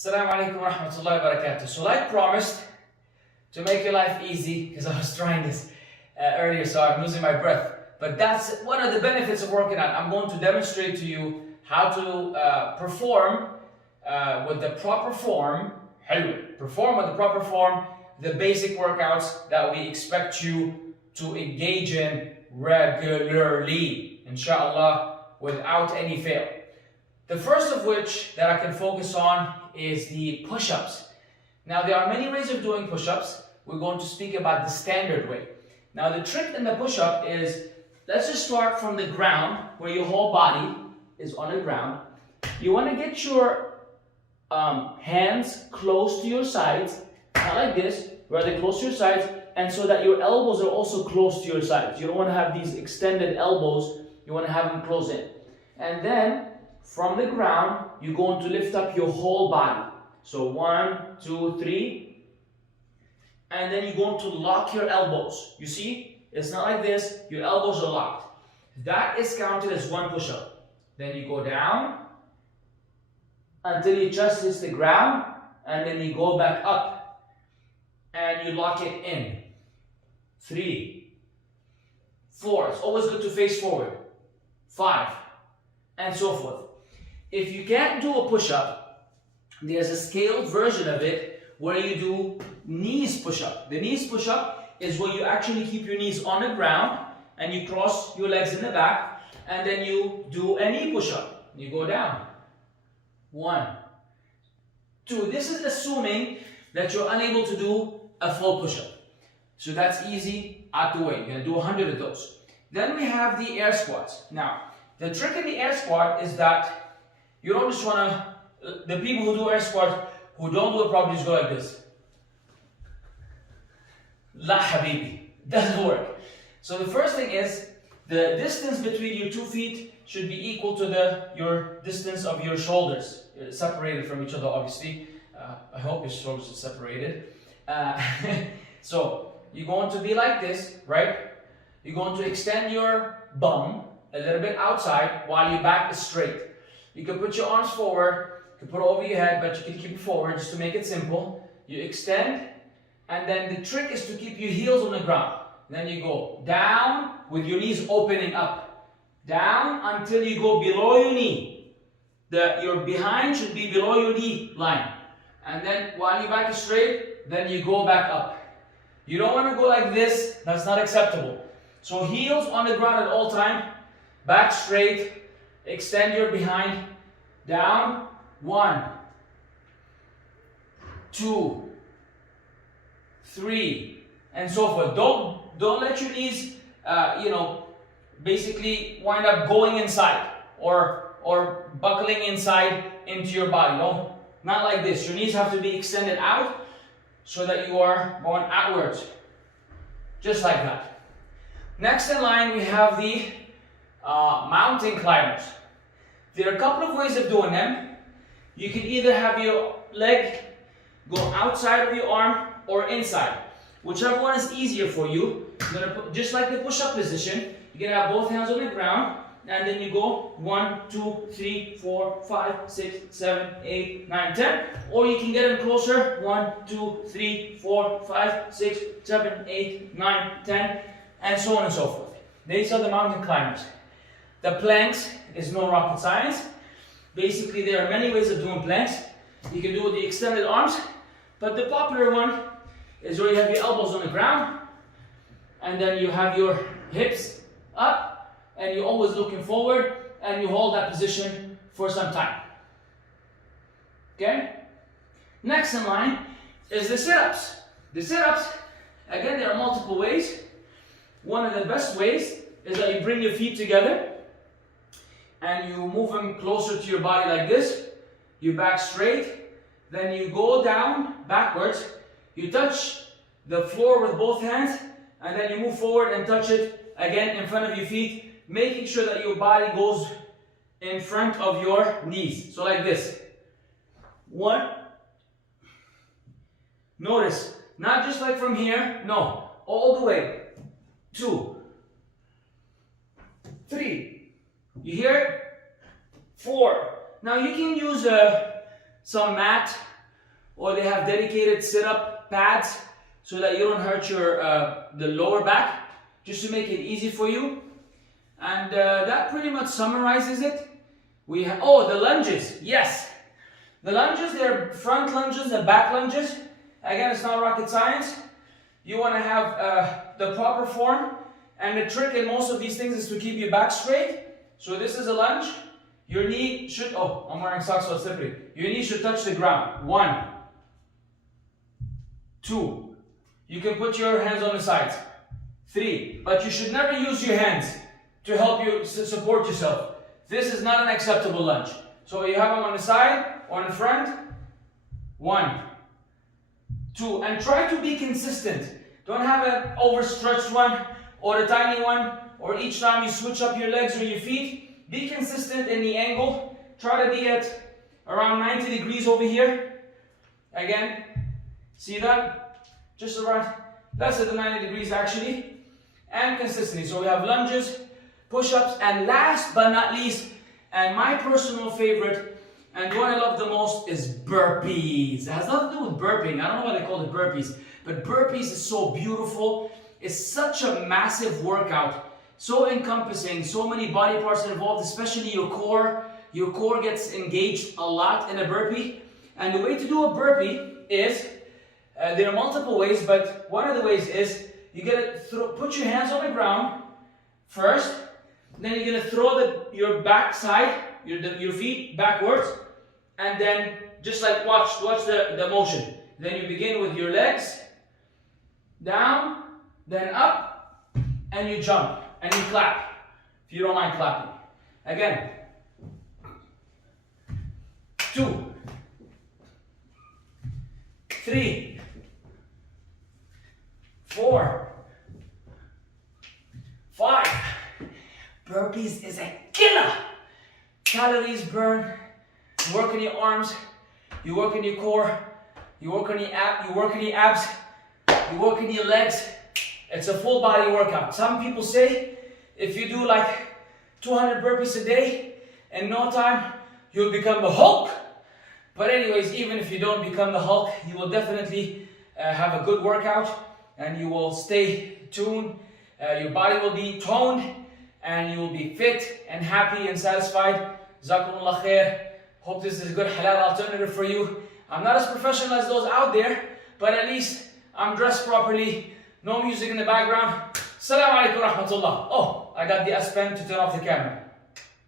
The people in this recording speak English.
Assalamu alaikum wa rahmatullahi wa barakatuh. So like promised, to make your life easy, because I was trying this earlier, so I'm losing my breath. But that's one of the benefits of working out. I'm going to demonstrate to you how to perform with the proper form, the basic workouts that we expect you to engage in regularly, inshallah, without any fail. The first of which that I can focus on is the push-ups. Now there are many ways of doing push-ups. We're going to speak about the standard way. Now the trick in the push-up is, let's just start from the ground, where your whole body is on the ground. You want to get your hands close to your sides, not like this, rather close to your sides, and so that your elbows are also close to your sides. You don't want to have these extended elbows, you want to have them close in. And then from the ground, you're going to lift up your whole body. So 1, 2, 3. And then you're going to lock your elbows. You see? It's not like this. Your elbows are locked. That is counted as one push-up. Then you go down until your chest hits the ground. And then you go back up. And you lock it in. 3, 4. It's always good to face forward. 5. And so forth. If you can't do a push-up, there's a scaled version of it where you do knees push-up. The knees push-up is where you actually keep your knees on the ground and you cross your legs in the back, and then you do a knee push-up. You go down. 1, 2. This is assuming that you're unable to do a full push-up. So that's easy, out the way. You're going to do 100 of those. Then we have the air squats. Now, the trick in the air squat is that you don't just want to, the people who do air squat, who don't do it properly, just go like this. La habibi. Doesn't work. So the first thing is, the distance between your 2 feet should be equal to your distance of your shoulders. Separated from each other, obviously. I hope your shoulders are separated. So you're going to be like this, right? You're going to extend your bum a little bit outside while your back is straight. You can put your arms forward, you can put it over your head, but you can keep it forward just to make it simple. You extend, and then the trick is to keep your heels on the ground. Then you go down with your knees opening up. Down until you go below your knee. Your behind should be below your knee line. And then while your back is straight, then you go back up. You don't want to go like this, that's not acceptable. So heels on the ground at all time, back straight, extend your behind, down, 1, 2, 3, and so forth. Don't let your knees, basically wind up going inside or buckling inside into your body. No, not like this. Your knees have to be extended out so that you are going outwards, just like that. Next in line, we have the mountain climbers. There are a couple of ways of doing them. You can either have your leg go outside of your arm or inside. Whichever one is easier for you. You're gonna put, just like the push-up position, you're gonna have both hands on the ground, and then you go 1, 2, 3, 4, 5, 6, 7, 8, 9, 10. Or you can get them closer. 1, 2, 3, 4, 5, 6, 7, 8, 9, 10, and so on and so forth. These are the mountain climbers. The planks is no rocket science. Basically, there are many ways of doing planks. You can do with the extended arms, but the popular one is where you have your elbows on the ground, and then you have your hips up, and you're always looking forward, and you hold that position for some time. Okay? Next in line is the sit-ups. The sit-ups, again, there are multiple ways. One of the best ways is that you bring your feet together, and you move them closer to your body like this. Your back straight. Then you go down backwards. You touch the floor with both hands, and then you move forward and touch it again in front of your feet, making sure that your body goes in front of your knees. So like this. 1. Notice, not just like from here, no, all the way. 2, 3. You hear it? 4. Now you can use some mat or they have dedicated sit-up pads so that you don't hurt your the lower back, just to make it easy for you. And that pretty much summarizes it. We have, oh, the lunges, yes. The lunges, they're front lunges and back lunges. Again, it's not rocket science. You want to have the proper form, and the trick in most of these things is to keep your back straight. So this is a lunge. Your knee should, oh, I'm wearing socks so it's slippery. Your knee should touch the ground. 1, 2. You can put your hands on the sides. 3. But you should never use your hands to help you support yourself. This is not an acceptable lunge. So you have them on the side or in the front. 1, 2. And try to be consistent. Don't have an overstretched one or a tiny one, or each time you switch up your legs or your feet. Be consistent in the angle. Try to be at around 90 degrees over here. Again, see that? Just around, less than 90 degrees actually. And consistency. So we have lunges, push-ups, and last but not least, and my personal favorite, and what I love the most, is burpees. It has nothing to do with burping. I don't know why they call it burpees, but burpees is so beautiful. It's such a massive workout. So encompassing, so many body parts are involved, especially your core. Your core gets engaged a lot in a burpee. And the way to do a burpee is, there are multiple ways, but one of the ways is, you're gonna put your hands on the ground first, then you're gonna throw your back side, your feet backwards, and then just like watch the motion. Then you begin with your legs, down, then up, and you jump. And you clap, if you don't mind clapping. Again. 2, 3, 4, 5. Burpees is a killer. Calories burn. You work on your arms. You work on your core. You work on your abs. You work on your legs. It's a full body workout. Some people say if you do like 200 burpees a day, in no time you'll become the Hulk. But anyways, even if you don't become the Hulk, you will definitely have a good workout, and you will stay tuned. Your body will be toned, and you will be fit and happy and satisfied. Jazakumullah khair. Hope this is a good halal alternative for you. I'm not as professional as those out there, but at least I'm dressed properly. No music in the background. Assalamu alaikum rahmatullah. Oh, I got the S Pen to turn off the camera.